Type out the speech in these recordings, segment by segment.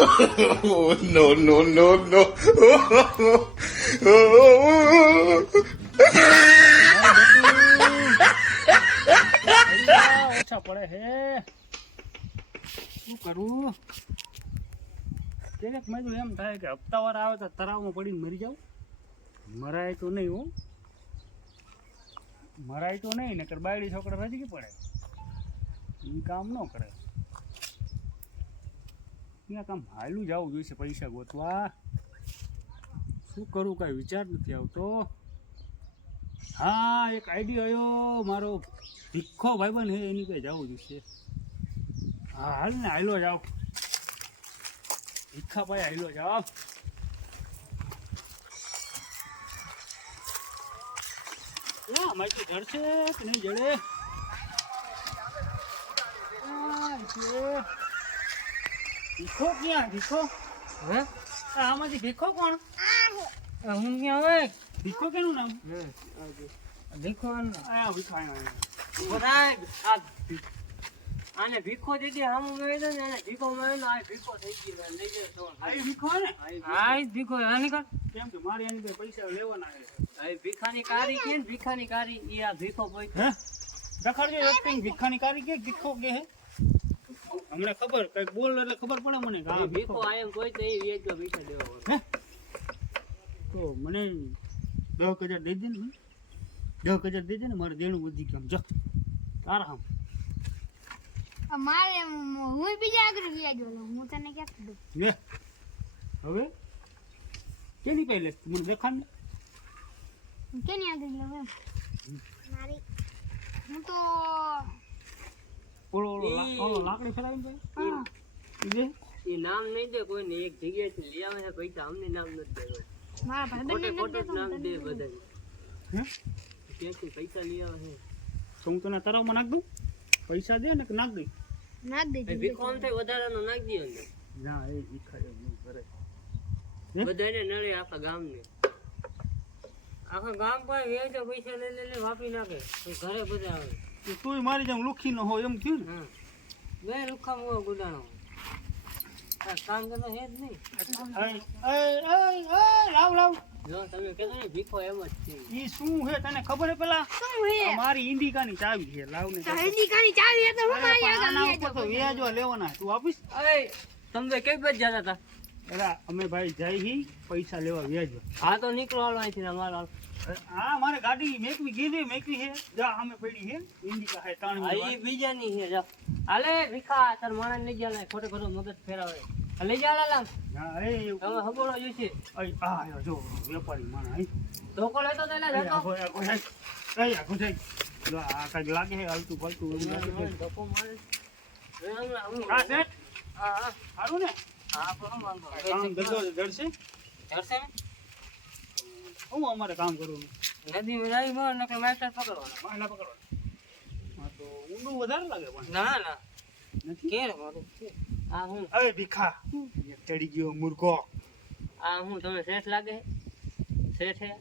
oh, no, no, no, no. ઓછા પડે હે શું કરવું ક્યારેક મેં એમ થાય કે હપ્તાવાર આવે તો તરાવમાં પડીને મરી જાવ મરાય તો નહીં હો મરાય તો નહીં નકર બાયડી છોકરા રજી પડે એ કામ ન કરે ત્યાં કામ હાલું જવું જોઈશે પૈસા ગોતવા. શું કરું, કાંઈ વિચાર નથી આવતો. હા, એક આઈડિયા આવ્યો મારો ભીખો ભાઈબંધ હે એની કઈ જવું જોઈશે. હા, હાલ ને હાલો જાઓ ભીખા ભાઈ હાલો જાઓ માહિતી જડશે કે નહીં જડે. ભીખો ક્યાં ભીખો? હે? આમાંથી ભીખો કોણ? હું ક્યાં હોય? ભીખો કેનું નામ? ભીખો આયા આ ભીખો. બધાય આ આને ભીખો દીધી ગયો ને આને ભીખો મળ્યો ને આ ભીખો થઈ ગયો લઈ જાય તો આ ભીખો ને? આ ભીખો આની કર કેમ કે મારે એની પાસે પૈસા લેવાના છે. આ ભીખાની કારી કે ભીખાની કારી ઈ આ ભીખો પોઈ હે? દખડજો ભીખાની કારી કે ભીખો કે હે? હમણે ખબર કંઈક બોલ એટલે ખબર પડે મને કે આ ભીખો આયમ કોઈ તો એ વેચો ભીખો દેવો હોય. હે? તો મને દસ હજાર દઈ દે ને મને. દસ હજાર દઈ દે ને મારે દેણું વધી ગયું જો તારા આમ મારે હું બીજા આગળ વ્યાજ હું તને ક્યાં દઉં લે હવે? કેની પહેલે મને દેખાડ ને. હું કેની આગળ લઉં એમ? મારી હું તો ઓલો ઓલો લાકડી હા, નામ નહીં દે કોઈને એક જગ્યાએથી લઈ આવે છે પૈસા અમને નામ નથી દેવા મારા ખોટું નામ દે ક્યાંથી પૈસા લઈ આવે છે? તો તને તરાવમાં નાખ દઉં? પૈસા દે ને નાખ દઈ. નાખ એ દેજે થાય વધારાનો નાખી દો અંદર. ના એ ભીખા એવું કરે. બધાને નડે આખા ગામને. આખા ગામ પર વેચો પૈસા લઈ લઈને વાપરી નાખે. ઘરે બધા આવે. તો મારી જેમ લુખી ન હોય એમ થયું ને. બે લુખા હોય ગુડાણો. કામ હે જ નહીં. લાવ લાવ. જો તમે કહેતો ને ભીખો એમ જ છે. ઈ શું હે તને ખબર હે પેલા? શું હે? મારી ઇન્ડિકાની ચાવી છે લાવ ને તો ચાવી હે તો હું મારી આગળ આના વ્યાજ ઉપર તો આપું. વ્યાજો લેવાના તું આપીશ? અરે તમને કઈ બાજુ જતા હતા? અરે અમે ભાઈ જઈ હી પૈસા લેવા વ્યાજો. હા તો નીકળો હાલો અહીંથી અમારો હા મારે ગાડી મેકવી કીધી મેકવી છે. જા અમે પડી છે. ઇન્ડિકા હે ત્રણ આ બીજાની છે જા. હાલે ભીખા તાર માણસ લઈ ગયા ખોટે ખોટો મગજ ફેરાવે. લઈ જા લાલા? હા એ તમે હબોળો જોઈશે અય, આ જો વેપારી માણસ હે. ધોકો લેતો તને ધોકો. આખો જાય જો આ કંઈક લાગે છે હાલતું ફાલતું ધોકો મારે. હા હા હા. સારું ને? હા હું કામ ધંધો ધરશે હું અમારે કામ કરવું? નદીમાં જાય મળે નકર માસ્ટર પકડવાના. માયલા પકડવાના. હા તો ઊંડું વધારે લાગે પણ. ના ના. નથી? કેર મારું? આ હું? અરે ભીખા. ચડી ગયો મૂર્ખો. આ હું તમે શેઠ લાગે? શેઠ? હે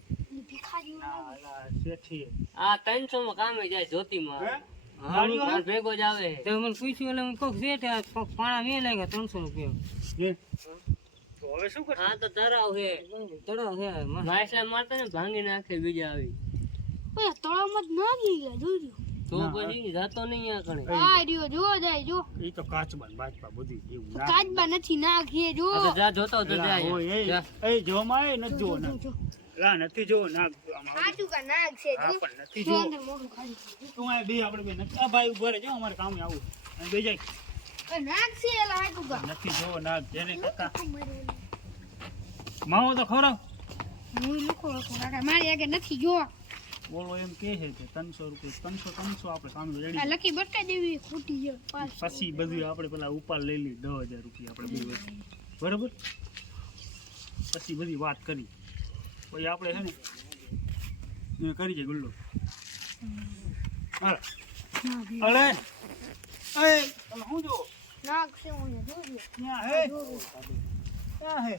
શેઠી. આ ત્રણસો માં કામે જાય જ્યોતિમાં. ભેગો જ આવે. તો મને પૂછ્યું એટલે હું કહું શેઠ પાણા મે લાગ્યા ત્રણસો રૂપિયા. હવે શું કરશું? હા તો તરાવ હે. તરાવ હે માછલા મારતા ને ભાંગી નાખે બીજા આવી. તળાવમાં જ નાખી ગયા જોજો તો ના, પછી જાતો નહીં આ કણે આ રહ્યો જો જાય જો. એ તો કાચબા ને બાજપા એવું ના કાચબા નથી નાખીએ જો. જા જોતો તો જાય એ- જા. એ નથી જો, ના જો. લા નથી જોવો નાગ આમાં કા નાગ છે જો પણ નથી જો અંદર મોઢું ખાલી તું આ બે આપણે બે આ ભાઈ ઊભા રહેજો અમારે કામ આવું અને બે જાય. નાગ છે એલા હાચું કા? નથી જોવો નાગ જેને કાકા માવો તો ખરો. હું લખો લખો કાકા મારી આગે નથી જો બોલો એમ કે છે કે ત્રણસો રૂપિયા ત્રણસો ત્રણસો આપણે આ રેડી લકી બટકા દેવી ખૂટી છે પાસ પછી બધું આપણે પેલા ઉપાડ લઈ લી દસ હજાર રૂપિયા આપણે બે બરોબર? પછી બધી વાત કરી. પછી આપણે છે ને એ કરી જાય ગુલ્લો. અરે અરે તમે શું જો નાખ છે હું જોજો ક્યાં હે. ક્યાં હે.